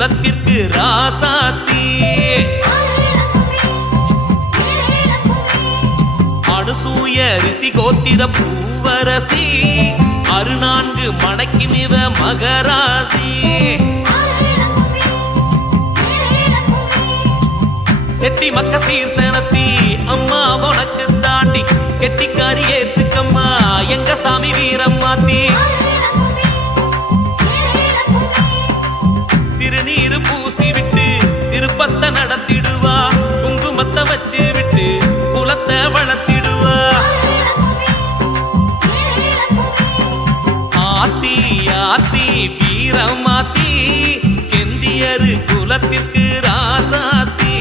குலத்திற்கு ராசாத்தி அனுசூய ரிஷி கோத்திர பூவரசி அருநான்கு மணக்கும் இவ மகராசி செட்டி மக்க சீர்சனத்தி அம்மா உனக்கு தாண்டி கெட்டிக்காரி ஏத்துக்கம்மா எங்க சாமி வீரம்மாத்தி திருநீரு பூசி விட்டு திருப்பத்தை நடத்திடுவா குங்குமத்தை வச்சு விட்டு குலத்தை வளர்த்திடுவா ஆத்தி ஆத்தி வீரமாத்தி கெந்தியரு குலத்திற்கு ராசாத்தி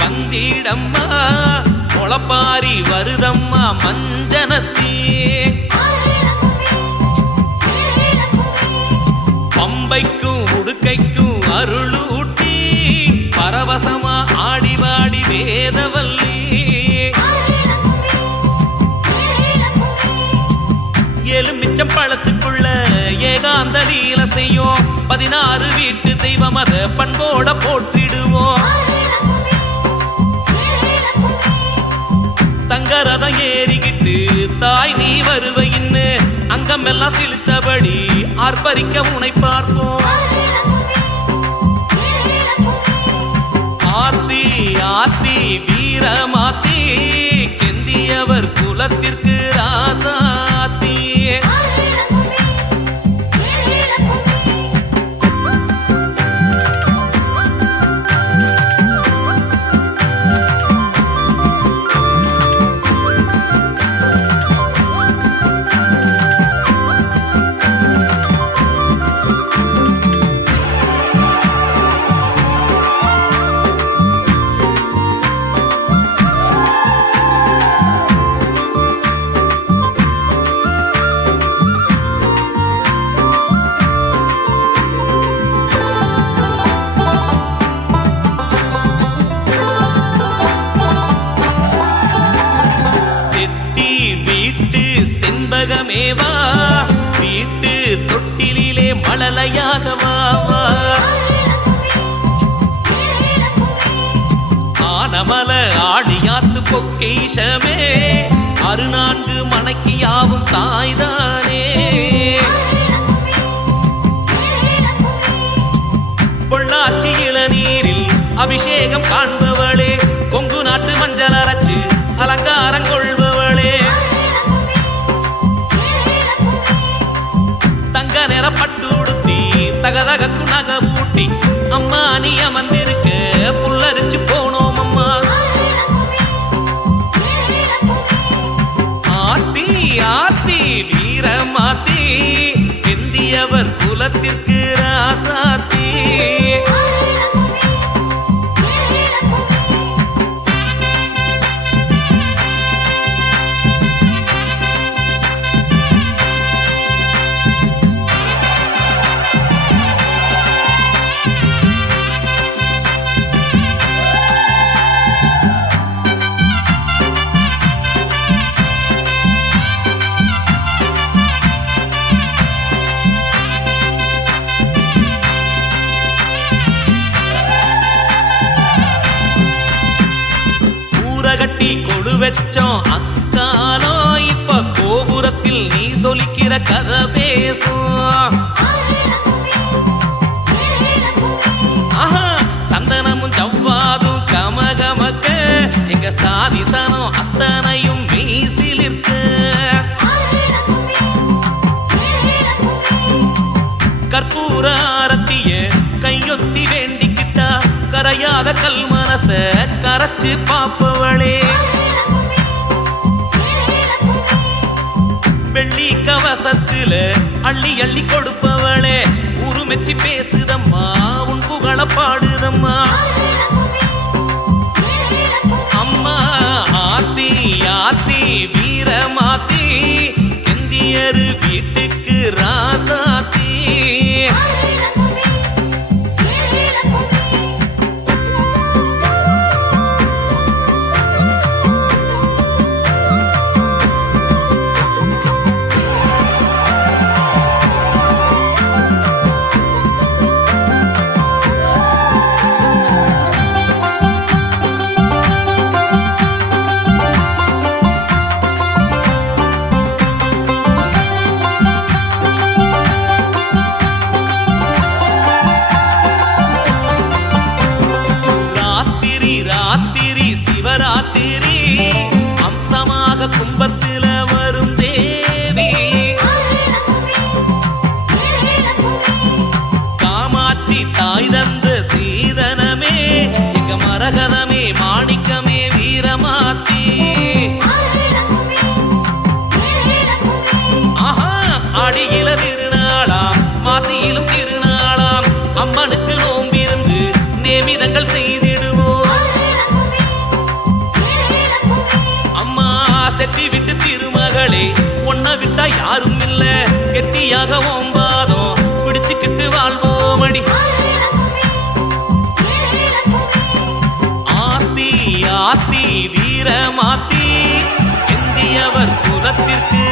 வந்திடம்மா முளப்பாரி வருதம்மா மஞ்சனத்தே பம்பைக்கும் உடுக்கைக்கும் அருளூட்டி பரவசமா ஆடிவாடி வேதவல்லி எலுமிச்சம் பழத்துக்குள்ள ஏகாந்த லீல செய்யும் 16 வீட்டு தெய்வம் அத பண்போட போற்றிடுவோம் தங்கரதம் ஏறிக்கிட்டு தாய் நீ வருவையின்னு அங்கமெல்லாம் சிலுத்தபடி ஆர்ப்பரிக்க உனை பார்ப்போம் ஆர்த்தி ஆர்த்தி வீரமாத்தி கெந்தியவர் குலத்திற்கு ராசாத்தி செண்பகமேவா வீட்டு தொட்டிலே மழலையாகவா ஆனமல ஆடியாத்து பொக்கேஷமே அருநான்கு மணக்கு யாவும் தாய்தானே பொள்ளாச்சி இளநீரில் அபிஷேகம் காண்பவளே கொங்கு நாட்டு மஞ்சள் அரைச்சு அலங்காரம் கொள்பவளே பட்டு உடுத்தி தகதகக்கு நக பூட்டி அம்மா நீ அமர்ந்திருக்க புல்லரிச்சு போனோம் அம்மா ஆத்தி ஆத்தி வீரமாத்தி கெந்தியவர் குலத்திற்கு ராசாத்தி கட்டி கொடு வச்சோம் அக்காலோ இப்ப கோபுரத்தில் நீ சொல்லிக்கிற கதை பேசும் ஆஹா சந்தனமும் ஜவ்வாதும் கமகமக்க எங்க சாதிசனம் அத்தனையும் வீசிலிருக்க கற்பூர ஆரத்திய கையொத்தி வேண்டிக்கிட்டா கரையாத கல் மனச கரைச்சு பாப்பவளே வெள்ளி கவசத்துல அள்ளி அள்ளி கொடுப்பவளே உருமெச்சி பேசுதம்மா உன் புகழ பாடுதம்மா அம்மா ஆத்தி ஆத்தி வீரமாத்தி செந்தியரு வீட்டுக்கு ராசாத்தி ராத்திரி சிவராத்திரி அம்சமாக கும்பத்தில வரும் தேவி காமாட்சி தாய் தந்த சீதனமே எங்க மரகதமே மாணிக்கமே வீரமாத்தி ஆஹா அடியில திருநாளாம் மாசியிலும் திருநாளாம் அம்மனுக்கு நோம்பிருந்து நேமிதங்கள் செய்திடுவோம் செட்டி விட்டு திருமகளே ஒன்ன விட்டா யாரும் இல்ல கெட்டியாக ஓம்பாதோம் பிடிச்சுக்கிட்டு வாழ்வோமடி ஆத்தி ஆத்தி வீரமாத்தி எந்தியவர் குலத்திற்கு